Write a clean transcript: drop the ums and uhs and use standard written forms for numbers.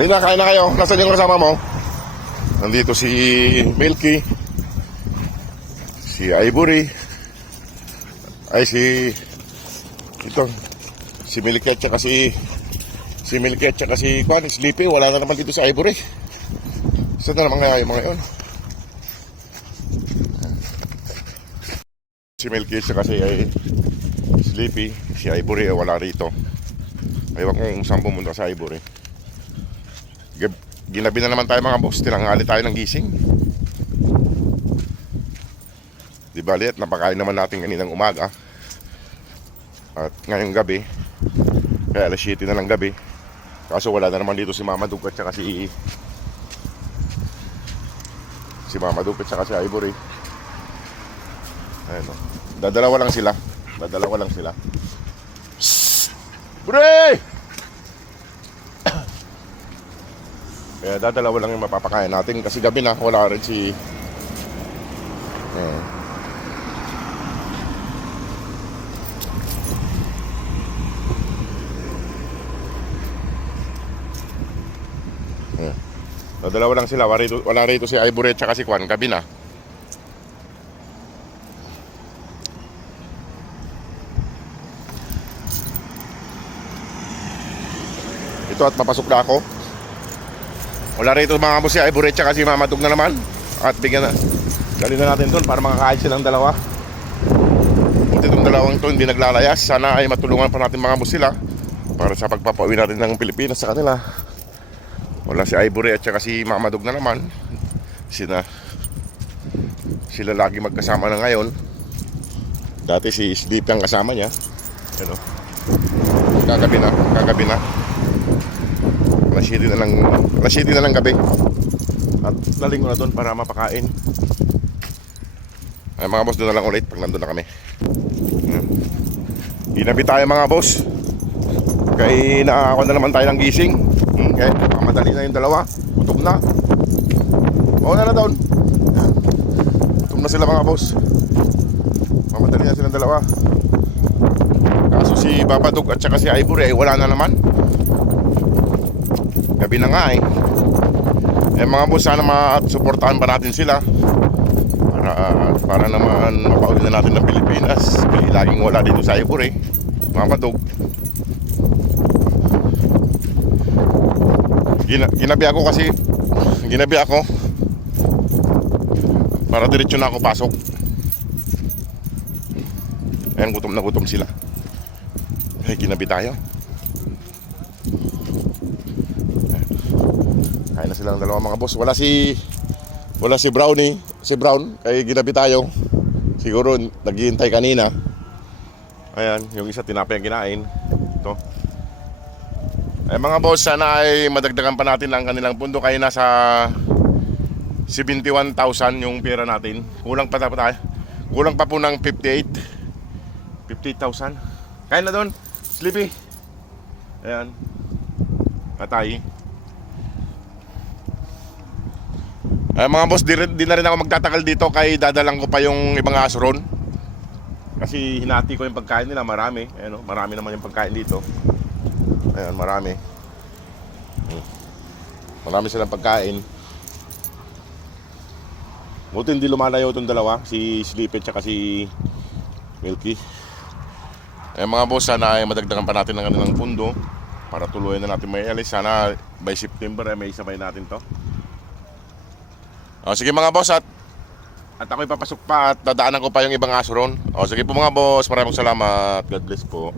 Lina, kain na kayo. Nasaan yung kasama mo? Nandito si Milky, si Ivory, ay ito, si Milky at saka si Milky at saka si Kwan, Sleepy. Wala na naman dito si Ivory. Saan na naman kaya yung mga yun? Si Milky at saka si Sleepy, si Ivory wala rito. Ayaw kung saan pumunta sa Ivory. Ginabi na naman tayo mga boss, tinanghali tayo ng gising. Di ba liit, napakain naman natin kaninang umaga. At ngayong gabi, kaya alas 7 na ng gabi. Kaso wala na naman dito si Mama Dug at saka si Mama Dug at saka si Ivory. Ayun o. Dadalawa lang sila. Bre! Kaya dadalawa lang yung mapapakain natin kasi gabi na wala rin si dadalawa lang sila, wala rito si Ivory at saka si Kwan, gabi na. Ito at papasok na ako. Wala rito mga boss si Ivory at si Mama Dug na naman. At bigyan na, dali na natin doon para makakain silang dalawa. Buti itong dalawang to hindi naglalayas. Sana ay matulungan pa natin mga boss sila para sa pagpapauwi natin ng Pilipinas sa kanila. Wala si Ivory at si Mama Dug na naman. Sila lagi magkasama na ngayon. Dati si Sleepy ang kasama niya. Ano? Kagabi na. Alas 7 na lang gabi. At daling ko na doon para mapakain. Ay mga boss, doon na lang ulit pag nandun na kami. Ginabi tayo mga boss. Kaya naakaw na naman tayo ng gising. Kaya madali na yung dalawa. Gutom na. Mauna na doon. Gutom na sila mga boss. Mamadali na silang dalawa. Kaso si Papa Dug at saka si Ivory ay wala na naman. Gabi na nga eh. Mga boss, sana masuportahan pa natin sila para naman mapauwi na natin ng Pilipinas. Kasi laging wala dito sa Ivory, Mama Dug. Ginabi ako para diretso na ako pasok. Ayan, gutom na gutom sila. Ay, ginabi tayo. Kain na silang dalawa mga boss. Wala si Brownie, si Brown, kaya ginabi tayo. Siguro naghihintay kanina. Ayan, yung isa tinapay ang kinain. Ito. Ay mga boss, sana ay madagdagan pa natin ang kanilang pundo. Kaya nasa 71,000 yung pera natin. Kulang pa po ng 58,000. Kain na doon, Sleepy. Ayan. Patay. Ay mga boss, di na rin ako magtatagal dito kay dadalang ko pa yung ibang aso ron. Kasi hinati ko yung pagkain nila, marami. Ayan, marami naman yung pagkain dito. Ayan, marami. Marami silang pagkain. Buti hindi lumalayo itong dalawa, si Sleepy at si Milky. Ayan mga boss, sana ay madagdagan pa natin ng kanilang pundo para tuluyan na natin may alis. Sana by September ay may sabay natin to. Sige mga boss, at ako'y papasok pa at dadaanan ko pa yung ibang aso ron. Sige po mga boss, maraming salamat. God bless po.